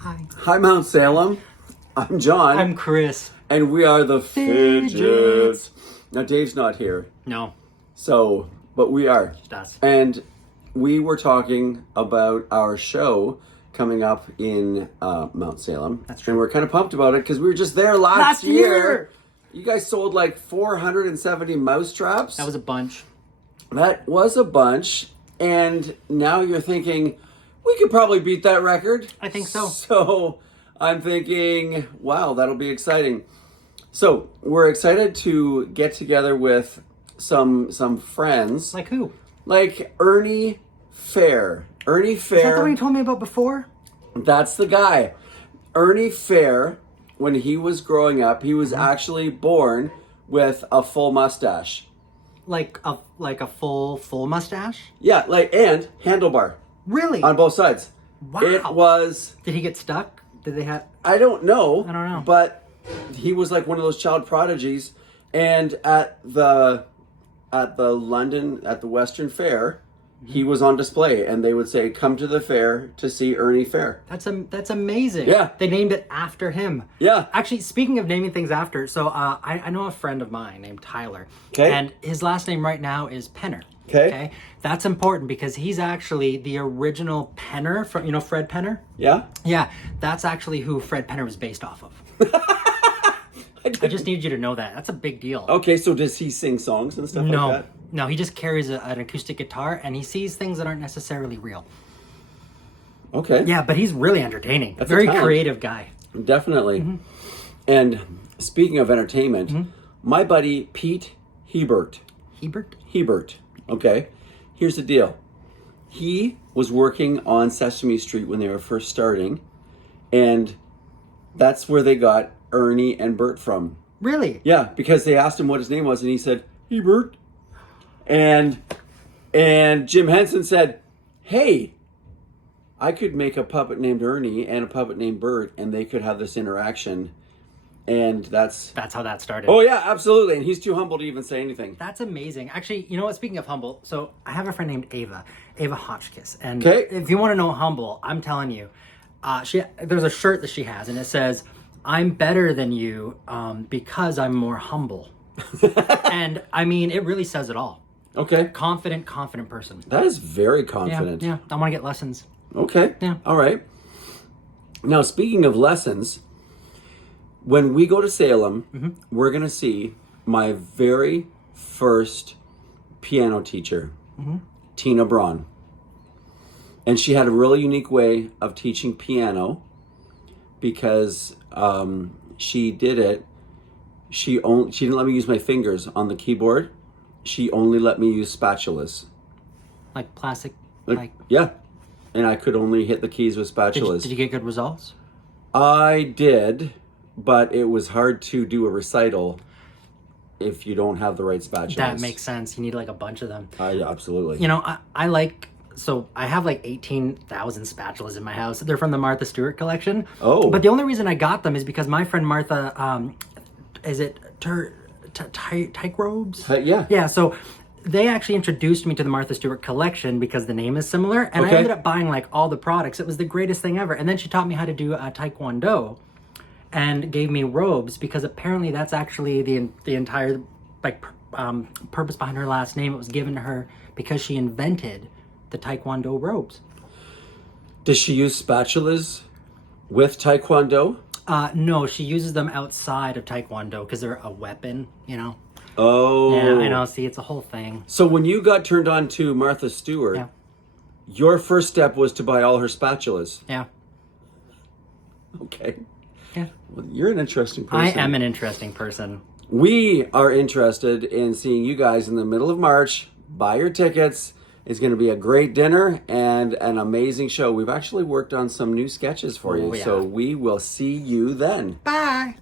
Hi, Mount Salem. I'm John. I'm Chris. And we are the Fidgets. Now, Dave's not here. No. So, but we are. Just us. And we were talking about our show coming up in Mount Salem. That's true. And we're kind of pumped about it because we were just there last year. You guys sold like 470 mousetraps. That was a bunch. That was a bunch. And now you're thinking, we could probably beat that record. I think so. So I'm thinking, wow, that'll be exciting. So we're excited to get together with some friends. Like who? Like Ernie Fair. Ernie Fair. Is that the one you told me about before? That's the guy. Ernie Fair, when he was growing up, he was actually born with a full mustache. Like a full mustache? Yeah, and handlebar. Really? On both sides. Wow. It was... Did he get stuck? Did they have... I don't know. I don't know. But he was like one of those child prodigies. And at the Western Fair, he was on display. And they would say, come to the fair to see Ernie Fair. That's amazing. Yeah. They named it after him. Yeah. Actually, speaking of naming things after, so I know a friend of mine named Tyler. Okay. And his last name right now is Penner. Okay. That's important because he's actually the original Penner from, Fred Penner? Yeah? Yeah, that's actually who Fred Penner was based off of. I just need you to know that. That's a big deal. Okay, so does he sing songs and stuff like that? No, he just carries an acoustic guitar and he sees things that aren't necessarily real. Okay. Yeah, but he's really entertaining. That's Very a talent. creative guy. Definitely. Mm-hmm. And speaking of entertainment, my buddy Pete Hebert. Hebert. Okay. Here's the deal. He was working on Sesame Street when they were first starting, and that's where they got Ernie and Bert from. Really? Yeah, because they asked him what his name was, and he said, Hebert. And Jim Henson said, hey, I could make a puppet named Ernie and a puppet named Bert, and they could have this interaction. And that's how that started. Oh, yeah, absolutely. And he's too humble to even say anything. That's amazing. Actually, you know what? Speaking of humble, so I have a friend named Ava Hotchkiss. And Okay. if you want to know humble, I'm telling you, there's a shirt that she has, and it says, I'm better than you because I'm more humble. And, I mean, it really says it all. Okay. Confident person. That is very confident. Yeah. I want to get lessons. Okay. Yeah. All right. Now, speaking of lessons, when we go to Salem, we're going to see my very first piano teacher, Tina Braun. And she had a really unique way of teaching piano because she did it. She didn't let me use my fingers on the keyboard. She only let me use spatulas. Like plastic? Yeah. And I could only hit the keys with spatulas. Did you get good results? I did, but it was hard to do a recital if you don't have the right spatulas. That makes sense. You need like a bunch of them. Yeah, absolutely. I have like 18,000 spatulas in my house. They're from the Martha Stewart collection. Oh. But the only reason I got them is because my friend Martha, is it tyke robes? Yeah. Yeah, so they actually introduced me to the Martha Stewart collection because the name is similar. And I Okay. ended up buying like all the products. It was the greatest thing ever. And then she taught me how to do Taekwondo and gave me robes because apparently that's actually the entire purpose behind her last name. It was given to her because she invented the Taekwondo robes. Does she use spatulas with Taekwondo? No, she uses them outside of Taekwondo because they're a weapon, Oh. Yeah, I know. See, it's a whole thing. So when you got turned on to Martha Stewart, your first step was to buy all her spatulas. Yeah. Okay. Yeah. Well, you're an interesting person. I am an interesting person. We are interested in seeing you guys in the middle of March. Buy your tickets. It's going to be a great dinner and an amazing show. We've actually worked on some new sketches for you, yeah. so we will see you then. Bye.